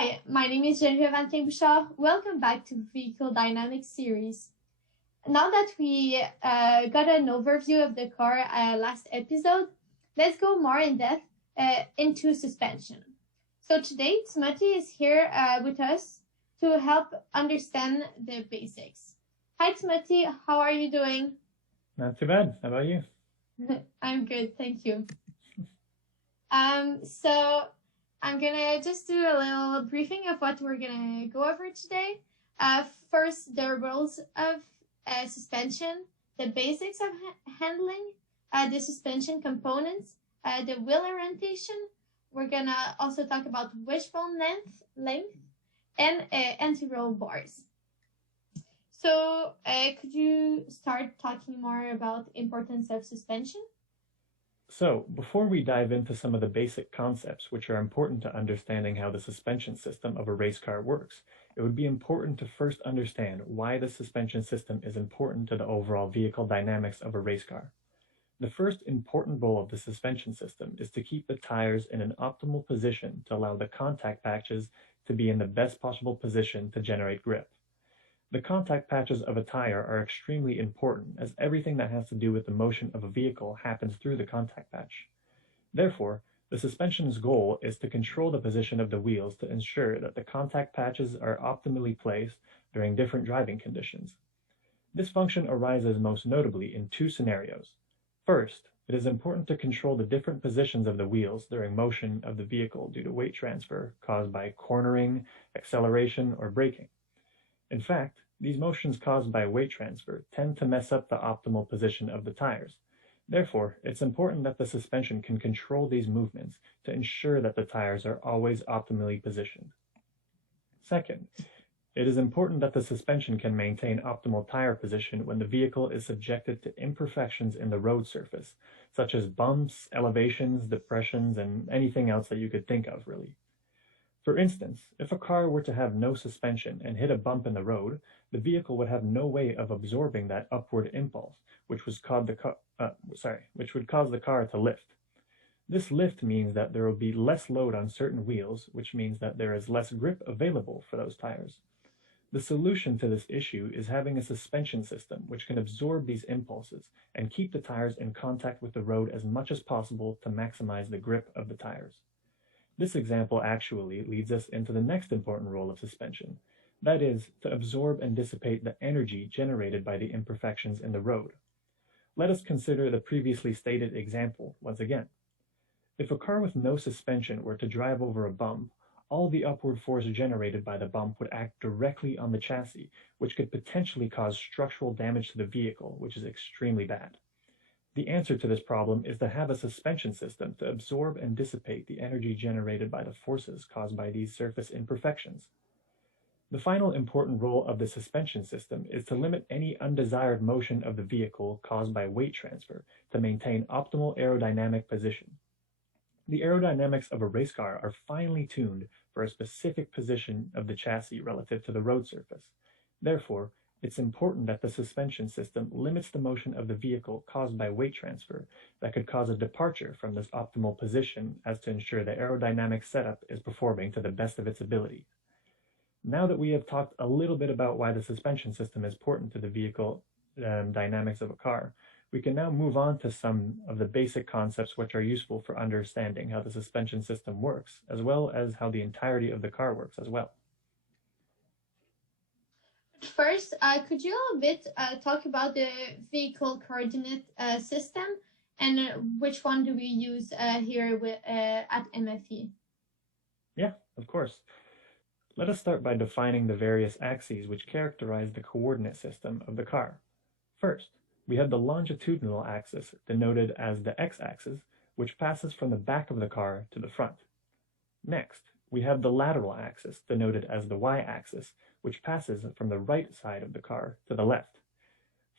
Hi, my name is Geneviève Antin-Bouchard. Welcome back to Vehicle Dynamics series. Now that we got an overview of the car last episode, let's go more in depth into suspension. So today, Timothy is here with us to help understand the basics. Hi, Timothy. How are you doing? Not too bad. How about you? I'm good, thank you. So I'm gonna just do a little briefing of what we're gonna go over today. First, the rules of suspension, the basics of handling, the suspension components, the wheel orientation. We're gonna also talk about wishbone length, and anti-roll bars. So, could you start talking more about the importance of suspension? So, before we dive into some of the basic concepts which are important to understanding how the suspension system of a race car works, it would be important to first understand why the suspension system is important to the overall vehicle dynamics of a race car. The first important role of the suspension system is to keep the tires in an optimal position to allow the contact patches to be in the best possible position to generate grip. The contact patches of a tire are extremely important as everything that has to do with the motion of a vehicle happens through the contact patch. Therefore, the suspension's goal is to control the position of the wheels to ensure that the contact patches are optimally placed during different driving conditions. This function arises most notably in two scenarios. First, it is important to control the different positions of the wheels during motion of the vehicle due to weight transfer caused by cornering, acceleration, or braking. In fact, these motions caused by weight transfer tend to mess up the optimal position of the tires. Therefore, it's important that the suspension can control these movements to ensure that the tires are always optimally positioned. Second, it is important that the suspension can maintain optimal tire position when the vehicle is subjected to imperfections in the road surface, such as bumps, elevations, depressions, and anything else that you could think of, really. For instance, if a car were to have no suspension and hit a bump in the road, the vehicle would have no way of absorbing that upward impulse, which would cause the car to lift. This lift means that there will be less load on certain wheels, which means that there is less grip available for those tires. The solution to this issue is having a suspension system which can absorb these impulses and keep the tires in contact with the road as much as possible to maximize the grip of the tires. This example actually leads us into the next important role of suspension, that is, to absorb and dissipate the energy generated by the imperfections in the road. Let us consider the previously stated example once again. If a car with no suspension were to drive over a bump, all the upward force generated by the bump would act directly on the chassis, which could potentially cause structural damage to the vehicle, which is extremely bad. The answer to this problem is to have a suspension system to absorb and dissipate the energy generated by the forces caused by these surface imperfections. The final important role of the suspension system is to limit any undesired motion of the vehicle caused by weight transfer to maintain optimal aerodynamic position. The aerodynamics of a race car are finely tuned for a specific position of the chassis relative to the road surface. Therefore, it's important that the suspension system limits the motion of the vehicle caused by weight transfer that could cause a departure from this optimal position as to ensure the aerodynamic setup is performing to the best of its ability. Now that we have talked a little bit about why the suspension system is important to the vehicle dynamics of a car, we can now move on to some of the basic concepts which are useful for understanding how the suspension system works, as well as how the entirety of the car works as well. First, could you a little bit talk about the vehicle coordinate system and which one do we use here at MFE? Yeah, of course. Let us start by defining the various axes which characterize the coordinate system of the car. First, we have the longitudinal axis, denoted as the x-axis, which passes from the back of the car to the front. Next, we have the lateral axis, denoted as the y-axis, which passes from the right side of the car to the left.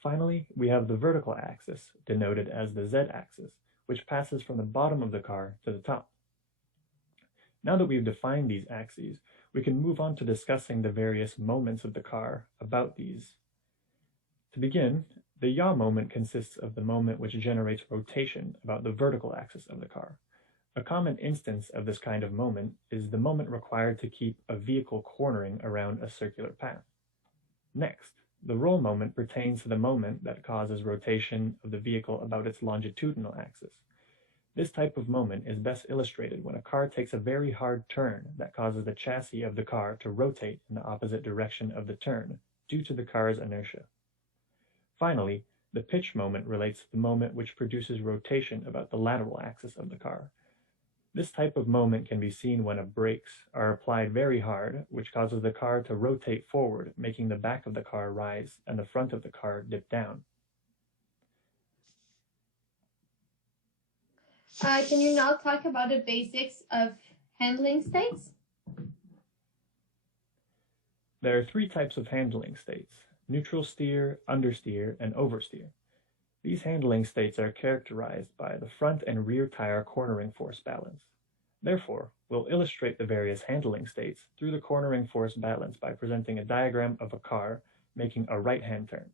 Finally, we have the vertical axis, denoted as the z-axis, which passes from the bottom of the car to the top. Now that we've defined these axes, we can move on to discussing the various moments of the car about these. To begin, the yaw moment consists of the moment which generates rotation about the vertical axis of the car. A common instance of this kind of moment is the moment required to keep a vehicle cornering around a circular path. Next, the roll moment pertains to the moment that causes rotation of the vehicle about its longitudinal axis. This type of moment is best illustrated when a car takes a very hard turn that causes the chassis of the car to rotate in the opposite direction of the turn due to the car's inertia. Finally, the pitch moment relates to the moment which produces rotation about the lateral axis of the car. This type of moment can be seen when brakes are applied very hard, which causes the car to rotate forward, making the back of the car rise and the front of the car dip down. Can you now talk about the basics of handling states? There are three types of handling states: neutral steer, understeer, and oversteer. These handling states are characterized by the front and rear tire cornering force balance. Therefore, we'll illustrate the various handling states through the cornering force balance by presenting a diagram of a car making a right-hand turn.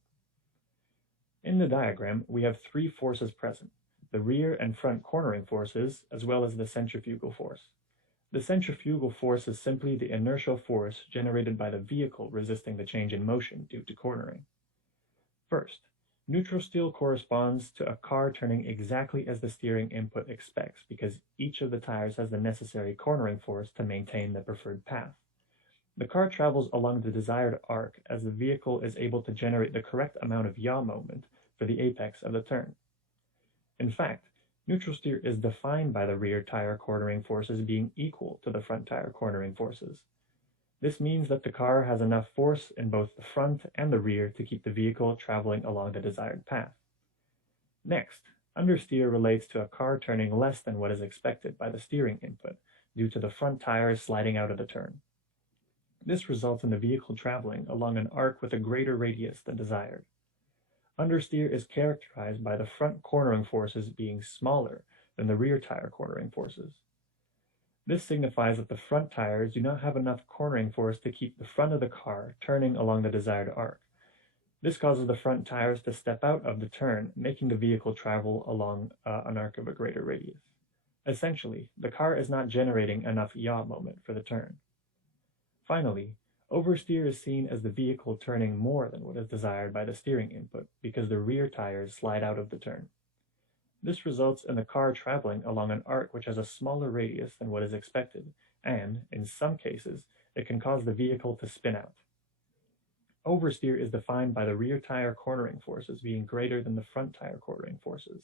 In the diagram, we have three forces present: the rear and front cornering forces, as well as the centrifugal force. The centrifugal force is simply the inertial force generated by the vehicle resisting the change in motion due to cornering. First, neutral steer corresponds to a car turning exactly as the steering input expects because each of the tires has the necessary cornering force to maintain the preferred path. The car travels along the desired arc as the vehicle is able to generate the correct amount of yaw moment for the apex of the turn. In fact, neutral steer is defined by the rear tire cornering forces being equal to the front tire cornering forces. This means that the car has enough force in both the front and the rear to keep the vehicle traveling along the desired path. Next, understeer relates to a car turning less than what is expected by the steering input due to the front tires sliding out of the turn. This results in the vehicle traveling along an arc with a greater radius than desired. Understeer is characterized by the front cornering forces being smaller than the rear tire cornering forces. This signifies that the front tires do not have enough cornering force to keep the front of the car turning along the desired arc. This causes the front tires to step out of the turn, making the vehicle travel along an arc of a greater radius. Essentially, the car is not generating enough yaw moment for the turn. Finally, oversteer is seen as the vehicle turning more than what is desired by the steering input because the rear tires slide out of the turn. This results in the car traveling along an arc which has a smaller radius than what is expected, and, in some cases, it can cause the vehicle to spin out. Oversteer is defined by the rear tire cornering forces being greater than the front tire cornering forces.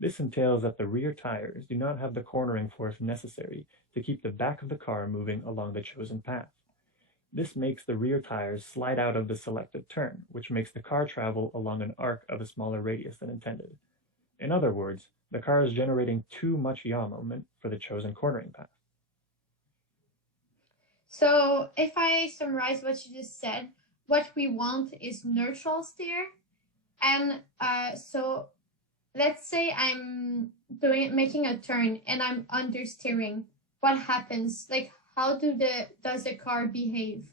This entails that the rear tires do not have the cornering force necessary to keep the back of the car moving along the chosen path. This makes the rear tires slide out of the selected turn, which makes the car travel along an arc of a smaller radius than intended. In other words, the car is generating too much yaw moment for the chosen cornering path. So if I summarize what you just said, what we want is neutral steer. And so let's say I'm making a turn and I'm understeering. What happens? Like, how does the car behave?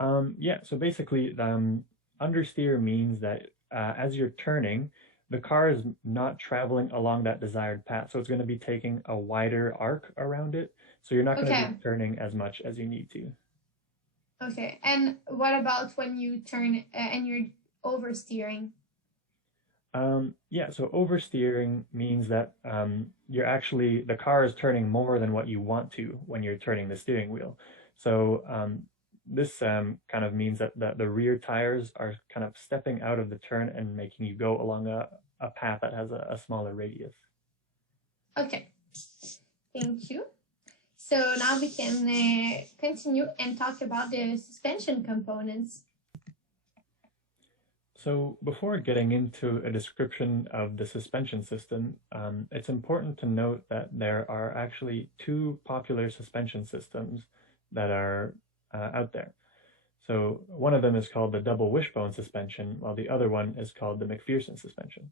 So basically, understeer means that as you're turning, the car is not traveling along that desired path. So it's going to be taking a wider arc around it. So you're not going to be turning as much as you need to. Okay. And what about when you turn and you're oversteering? So oversteering means that the car is turning more than what you want to when you're turning the steering wheel. So this kind of means that the rear tires are kind of stepping out of the turn and making you go along a path that has a smaller radius. Okay, thank you. So now we can continue and talk about the suspension components. So before getting into a description of the suspension system, it's important to note that there are actually two popular suspension systems that are out there. So one of them is called the double wishbone suspension, while the other one is called the McPherson suspension.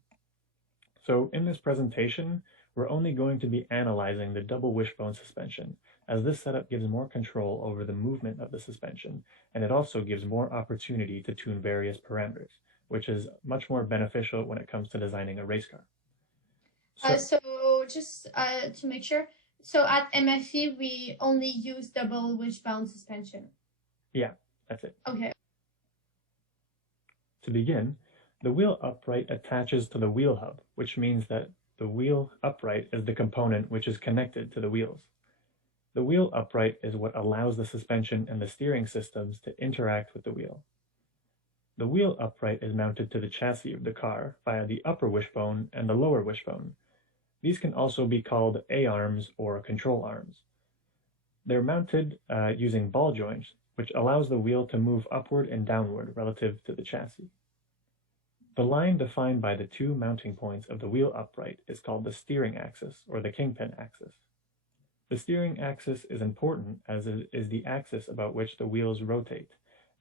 So in this presentation, we're only going to be analyzing the double wishbone suspension, as this setup gives more control over the movement of the suspension, and it also gives more opportunity to tune various parameters, which is much more beneficial when it comes to designing a race car. So just to make sure. So at MFE, we only use double wishbone suspension. Yeah, that's it. Okay. To begin, the wheel upright attaches to the wheel hub, which means that the wheel upright is the component which is connected to the wheels. The wheel upright is what allows the suspension and the steering systems to interact with the wheel. The wheel upright is mounted to the chassis of the car via the upper wishbone and the lower wishbone. These can also be called A-arms or control arms. They're mounted using ball joints, which allows the wheel to move upward and downward relative to the chassis. The line defined by the two mounting points of the wheel upright is called the steering axis or the kingpin axis. The steering axis is important as it is the axis about which the wheels rotate,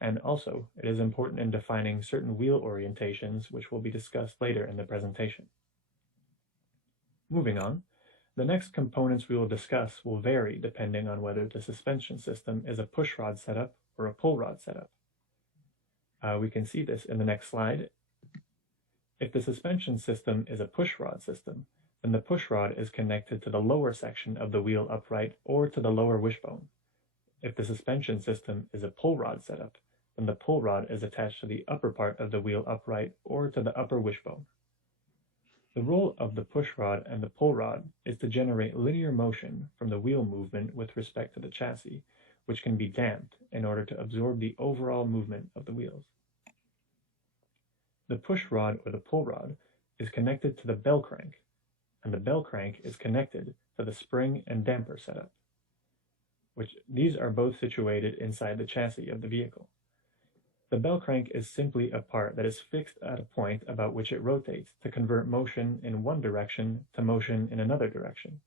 and also it is important in defining certain wheel orientations which will be discussed later in the presentation. Moving on, the next components we will discuss will vary depending on whether the suspension system is a push rod setup or a pull rod setup. We can see this in the next slide. If the suspension system is a push rod system, then the push rod is connected to the lower section of the wheel upright or to the lower wishbone. If the suspension system is a pull rod setup, then the pull rod is attached to the upper part of the wheel upright or to the upper wishbone. The role of the push rod and the pull rod is to generate linear motion from the wheel movement with respect to the chassis, which can be damped in order to absorb the overall movement of the wheels. The push rod or the pull rod is connected to the bell crank, and the bell crank is connected to the spring and damper setup, which these are both situated inside the chassis of the vehicle. The bell crank is simply a part that is fixed at a point about which it rotates to convert motion in one direction to motion in another direction.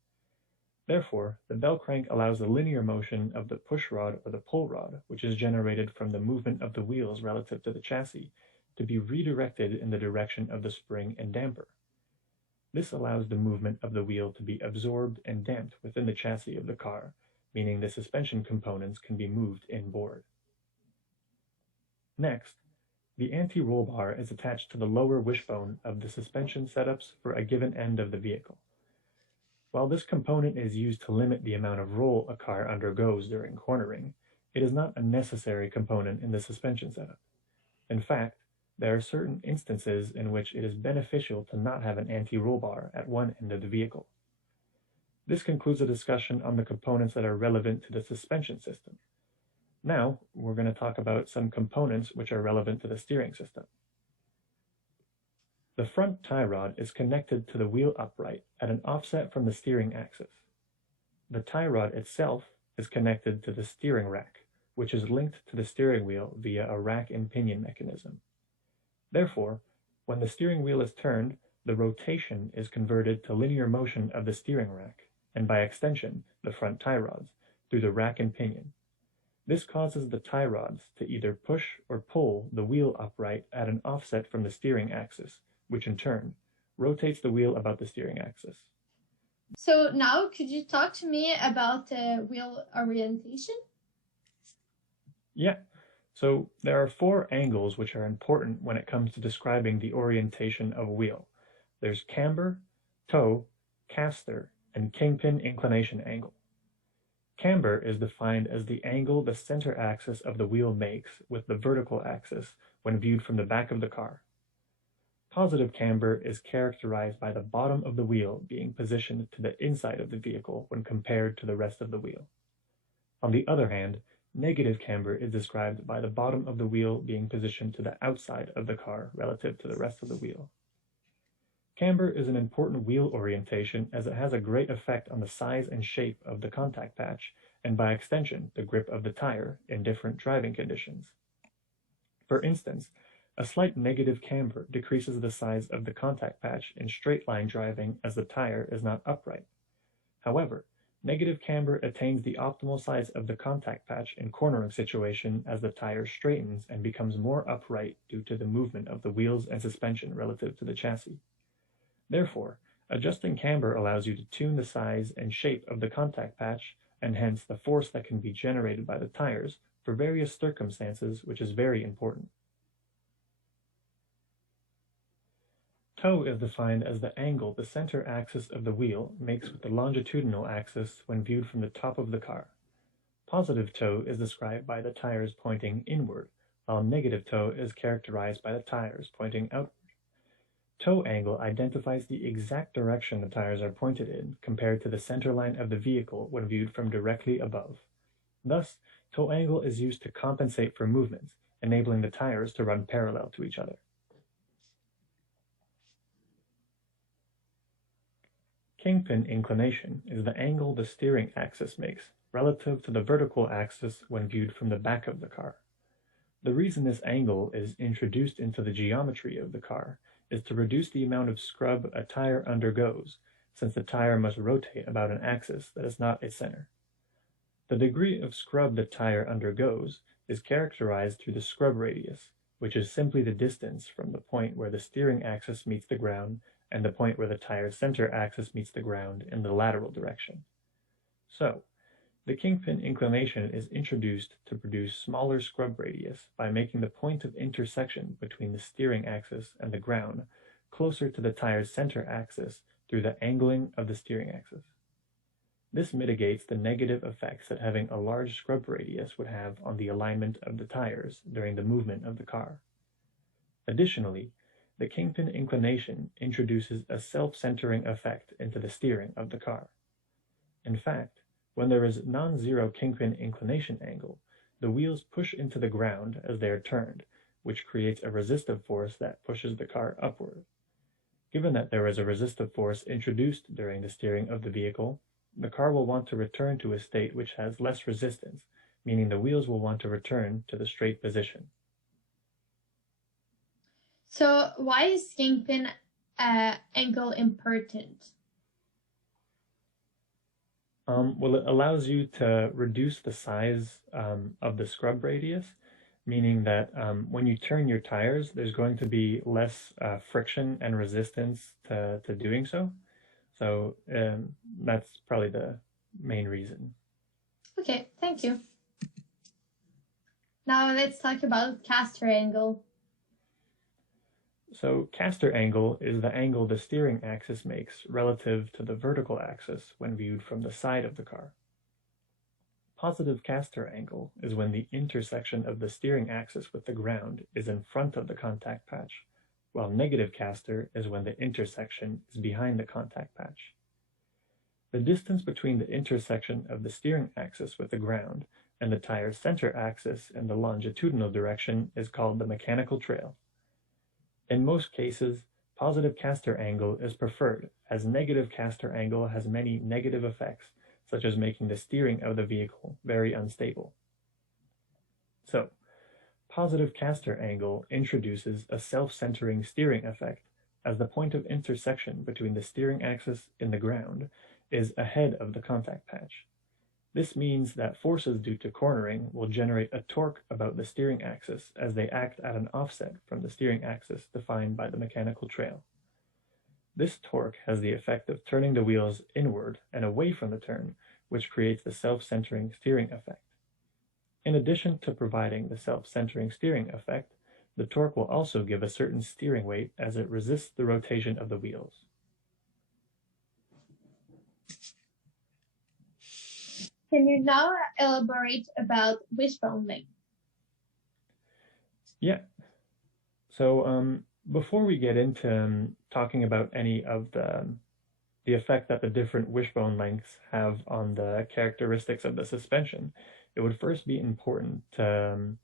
Therefore, the bell crank allows the linear motion of the push rod or the pull rod, which is generated from the movement of the wheels relative to the chassis, to be redirected in the direction of the spring and damper. This allows the movement of the wheel to be absorbed and damped within the chassis of the car, meaning the suspension components can be moved inboard. Next, the anti-roll bar is attached to the lower wishbone of the suspension setups for a given end of the vehicle. While this component is used to limit the amount of roll a car undergoes during cornering, it is not a necessary component in the suspension setup. In fact, there are certain instances in which it is beneficial to not have an anti-roll bar at one end of the vehicle. This concludes a discussion on the components that are relevant to the suspension system. Now, we're going to talk about some components which are relevant to the steering system. The front tie rod is connected to the wheel upright at an offset from the steering axis. The tie rod itself is connected to the steering rack, which is linked to the steering wheel via a rack and pinion mechanism. Therefore, when the steering wheel is turned, the rotation is converted to linear motion of the steering rack, and by extension, the front tie rods, through the rack and pinion. This causes the tie rods to either push or pull the wheel upright at an offset from the steering axis, which in turn rotates the wheel about the steering axis. So now, could you talk to me about wheel orientation? Yeah. So there are four angles which are important when it comes to describing the orientation of a wheel. There's camber, toe, caster, and kingpin inclination angle. Camber is defined as the angle the center axis of the wheel makes with the vertical axis when viewed from the back of the car. Positive camber is characterized by the bottom of the wheel being positioned to the inside of the vehicle when compared to the rest of the wheel. On the other hand, negative camber is described by the bottom of the wheel being positioned to the outside of the car relative to the rest of the wheel. Camber is an important wheel orientation as it has a great effect on the size and shape of the contact patch, and by extension, the grip of the tire in different driving conditions. For instance, a slight negative camber decreases the size of the contact patch in straight line driving as the tire is not upright. However, negative camber attains the optimal size of the contact patch in cornering situation as the tire straightens and becomes more upright due to the movement of the wheels and suspension relative to the chassis. Therefore, adjusting camber allows you to tune the size and shape of the contact patch and hence the force that can be generated by the tires for various circumstances, which is very important. Toe is defined as the angle the center axis of the wheel makes with the longitudinal axis when viewed from the top of the car. Positive toe is described by the tires pointing inward, while negative toe is characterized by the tires pointing outward. Toe angle identifies the exact direction the tires are pointed in compared to the center line of the vehicle when viewed from directly above. Thus, toe angle is used to compensate for movements, enabling the tires to run parallel to each other. Kingpin inclination is the angle the steering axis makes relative to the vertical axis when viewed from the back of the car. The reason this angle is introduced into the geometry of the car is to reduce the amount of scrub a tire undergoes, since the tire must rotate about an axis that is not its center. The degree of scrub the tire undergoes is characterized through the scrub radius, which is simply the distance from the point where the steering axis meets the ground and the point where the tire's center axis meets the ground in the lateral direction. So, the kingpin inclination is introduced to produce smaller scrub radius by making the point of intersection between the steering axis and the ground closer to the tire's center axis through the angling of the steering axis. This mitigates the negative effects that having a large scrub radius would have on the alignment of the tires during the movement of the car. Additionally, the kingpin inclination introduces a self-centering effect into the steering of the car. In fact, when there is non-zero kingpin inclination angle, the wheels push into the ground as they are turned, which creates a resistive force that pushes the car upward. Given that there is a resistive force introduced during the steering of the vehicle, the car will want to return to a state which has less resistance, meaning the wheels will want to return to the straight position. So why is kingpin angle important? Well, it allows you to reduce the size of the scrub radius, meaning that when you turn your tires, there's going to be less friction and resistance to doing so. So that's probably the main reason. Okay, thank you. Now let's talk about caster angle. So caster angle is the angle the steering axis makes relative to the vertical axis when viewed from the side of the car. Positive caster angle is when the intersection of the steering axis with the ground is in front of the contact patch, while negative caster is when the intersection is behind the contact patch. The distance between the intersection of the steering axis with the ground and the tire's center axis in the longitudinal direction is called the mechanical trail. In most cases, positive caster angle is preferred, as negative caster angle has many negative effects, such as making the steering of the vehicle very unstable. So, positive caster angle introduces a self-centering steering effect, as the point of intersection between the steering axis in the ground is ahead of the contact patch. This means that forces due to cornering will generate a torque about the steering axis as they act at an offset from the steering axis defined by the mechanical trail. This torque has the effect of turning the wheels inward and away from the turn, which creates the self-centering steering effect. In addition to providing the self-centering steering effect, the torque will also give a certain steering weight as it resists the rotation of the wheels. Can you now elaborate about wishbone length? Yeah. So before we get into talking about any of the effect that the different wishbone lengths have on the characteristics of the suspension, it would first be important to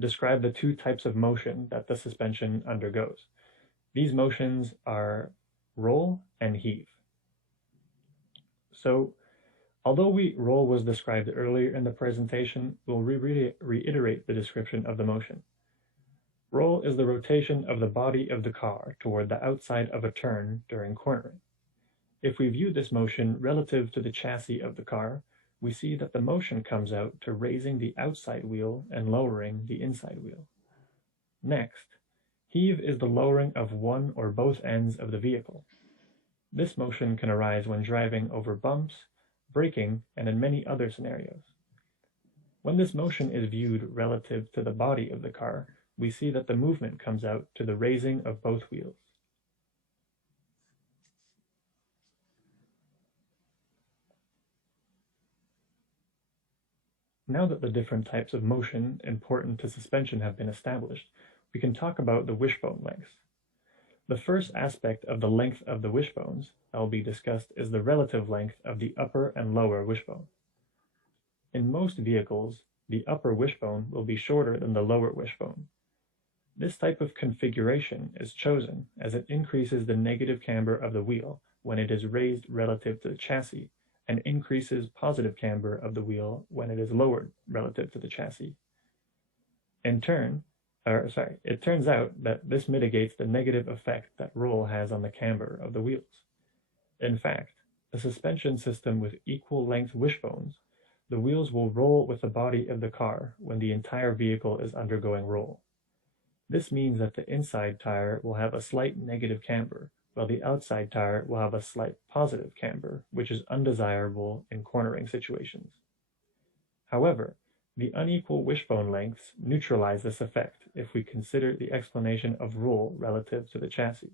describe the two types of motion that the suspension undergoes. These motions are roll and heave. So, although roll was described earlier in the presentation, we'll reiterate the description of the motion. Roll is the rotation of the body of the car toward the outside of a turn during cornering. If we view this motion relative to the chassis of the car, we see that the motion comes out to raising the outside wheel and lowering the inside wheel. Next, heave is the lowering of one or both ends of the vehicle. This motion can arise when driving over bumps, braking, and in many other scenarios. When this motion is viewed relative to the body of the car, we see that the movement comes out to the raising of both wheels. Now that the different types of motion important to suspension have been established, we can talk about the wishbone lengths. The first aspect of the length of the wishbones that will be discussed is the relative length of the upper and lower wishbone. In most vehicles, the upper wishbone will be shorter than the lower wishbone. This type of configuration is chosen as it increases the negative camber of the wheel when it is raised relative to the chassis, and increases positive camber of the wheel when it is lowered relative to the chassis. It turns out that this mitigates the negative effect that roll has on the camber of the wheels. In fact, a suspension system with equal length wishbones, the wheels will roll with the body of the car when the entire vehicle is undergoing roll. This means that the inside tire will have a slight negative camber, while the outside tire will have a slight positive camber, which is undesirable in cornering situations. However, the unequal wishbone lengths neutralize this effect if we consider the explanation of roll relative to the chassis.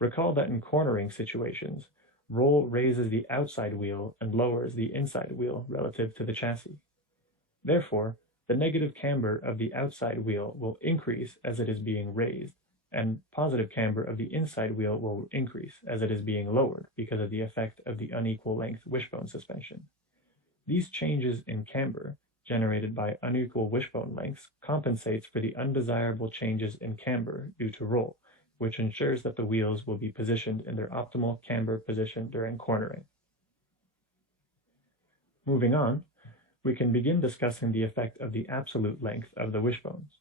Recall that in cornering situations, roll raises the outside wheel and lowers the inside wheel relative to the chassis. Therefore, the negative camber of the outside wheel will increase as it is being raised, and positive camber of the inside wheel will increase as it is being lowered because of the effect of the unequal length wishbone suspension. These changes in camber generated by unequal wishbone lengths compensates for the undesirable changes in camber due to roll, which ensures that the wheels will be positioned in their optimal camber position during cornering. Moving on, we can begin discussing the effect of the absolute length of the wishbones.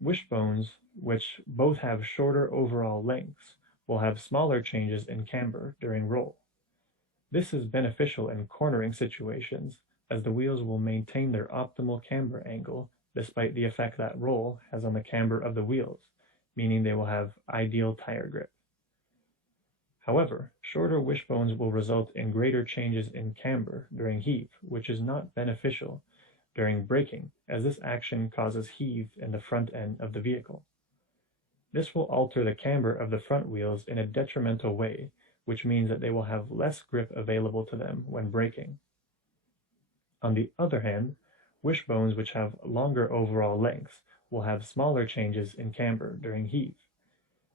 Wishbones, which both have shorter overall lengths, will have smaller changes in camber during roll. This is beneficial in cornering situations, as the wheels will maintain their optimal camber angle despite the effect that roll has on the camber of the wheels, meaning they will have ideal tire grip. However, shorter wishbones will result in greater changes in camber during heave, which is not beneficial during braking, as this action causes heave in the front end of the vehicle. This will alter the camber of the front wheels in a detrimental way, which means that they will have less grip available to them when braking. On the other hand, wishbones which have longer overall lengths will have smaller changes in camber during heave.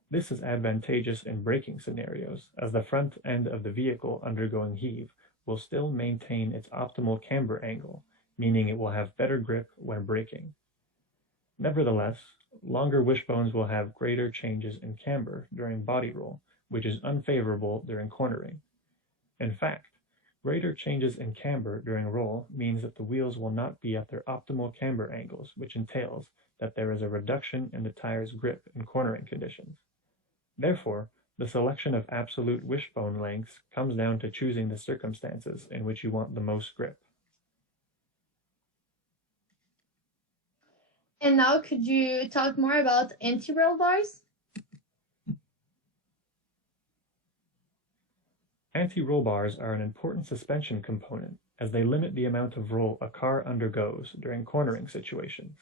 This is advantageous in braking scenarios, as the front end of the vehicle undergoing heave will still maintain its optimal camber angle, meaning it will have better grip when braking. Nevertheless, longer wishbones will have greater changes in camber during body roll, which is unfavorable during cornering. In fact, greater changes in camber during roll means that the wheels will not be at their optimal camber angles, which entails that there is a reduction in the tire's grip in cornering conditions. Therefore, the selection of absolute wishbone lengths comes down to choosing the circumstances in which you want the most grip. And now could you talk more about anti-roll bars? Anti-roll bars are an important suspension component as they limit the amount of roll a car undergoes during cornering situations.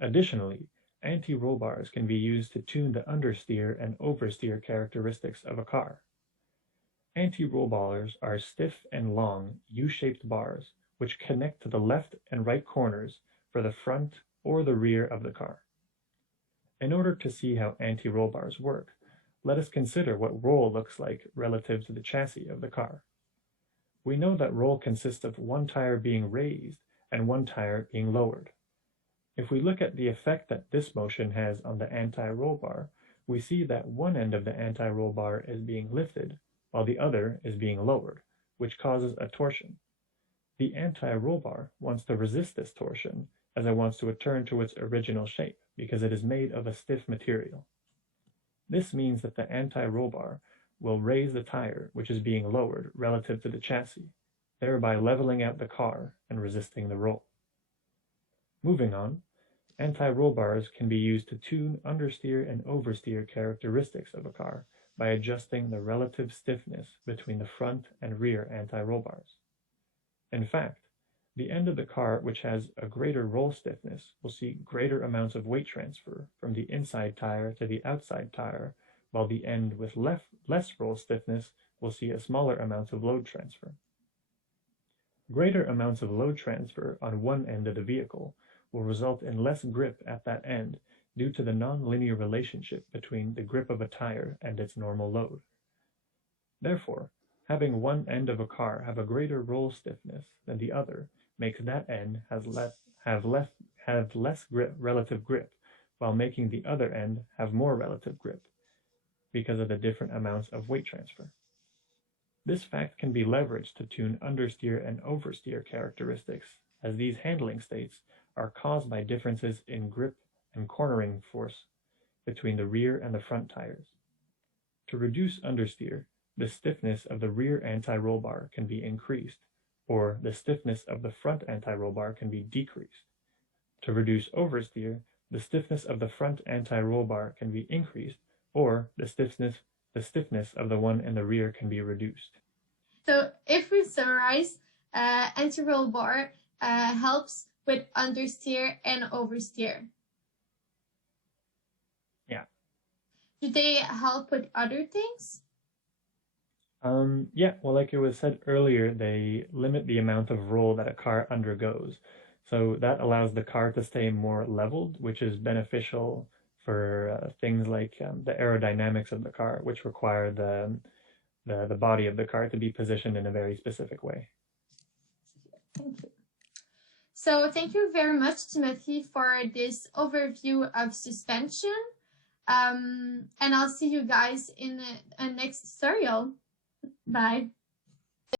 Additionally, anti-roll bars can be used to tune the understeer and oversteer characteristics of a car. Anti-roll bars are stiff and long, U-shaped bars which connect to the left and right corners for the front or the rear of the car. In order to see how anti-roll bars work, let us consider what roll looks like relative to the chassis of the car. We know that roll consists of one tire being raised and one tire being lowered. If we look at the effect that this motion has on the anti-roll bar, we see that one end of the anti-roll bar is being lifted, while the other is being lowered, which causes a torsion. The anti-roll bar wants to resist this torsion, as it wants to return to its original shape, because it is made of a stiff material. This means that the anti-roll bar will raise the tire which is being lowered relative to the chassis, thereby leveling out the car and resisting the roll. Moving on, anti-roll bars can be used to tune understeer and oversteer characteristics of a car by adjusting the relative stiffness between the front and rear anti-roll bars. In fact, The end of the car which has a greater roll stiffness will see greater amounts of weight transfer from the inside tire to the outside tire, while the end with less roll stiffness will see a smaller amount of load transfer. Greater amounts of load transfer on one end of the vehicle will result in less grip at that end due to the nonlinear relationship between the grip of a tire and its normal load. Therefore, having one end of a car have a greater roll stiffness than the other makes that end have less relative grip, while making the other end have more relative grip because of the different amounts of weight transfer. This fact can be leveraged to tune understeer and oversteer characteristics, as these handling states are caused by differences in grip and cornering force between the rear and the front tires. To reduce understeer, the stiffness of the rear anti-roll bar can be increased, or the stiffness of the front anti-roll bar can be decreased. To reduce oversteer, the stiffness of the front anti-roll bar can be increased, or the stiffness of the one in the rear can be reduced. So if we summarize, anti-roll bar helps with understeer and oversteer. Yeah. Do they help with other things? Yeah, well, like it was said earlier, they limit the amount of roll that a car undergoes. So that allows the car to stay more leveled, which is beneficial for things like the aerodynamics of the car, which require the body of the car to be positioned in a very specific way. Thank you. So thank you very much, Timothy, for this overview of suspension. And I'll see you guys in a next tutorial. Bye.